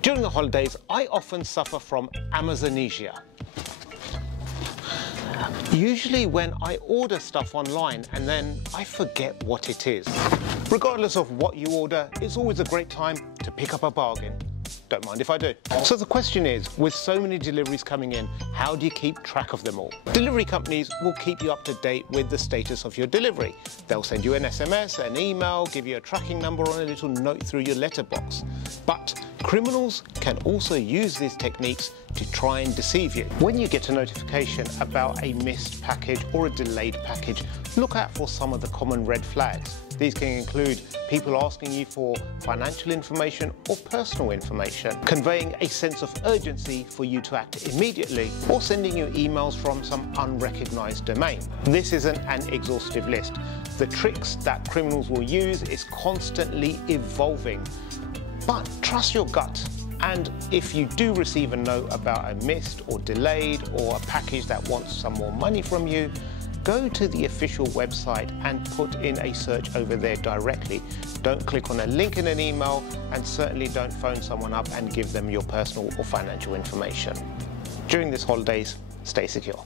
During the holidays, I often suffer from Amazonesia. Usually when I order stuff online and then I forget what it is. Regardless of what you order, it's always a great time to pick up a bargain. Don't mind if I do. So the question is, with so many deliveries coming in, how do you keep track of them all? Delivery companies will keep you up to date with the status of your delivery. They'll send you an SMS, an email, give you a tracking number or a little note through your letterbox. But criminals can also use these techniques to try and deceive you. When you get a notification about a missed package or a delayed package, look out for some of the common red flags. These can include people asking you for financial information or personal information, conveying a sense of urgency for you to act immediately, or sending you emails from some unrecognized domain. This isn't an exhaustive list. The tricks that criminals will use is constantly evolving. But trust your gut. And if you do receive a note about a missed or delayed or a package that wants some more money from you, go to the official website and put in a search over there directly. Don't click on a link in an email, and certainly don't phone someone up and give them your personal or financial information. During these holidays, stay secure.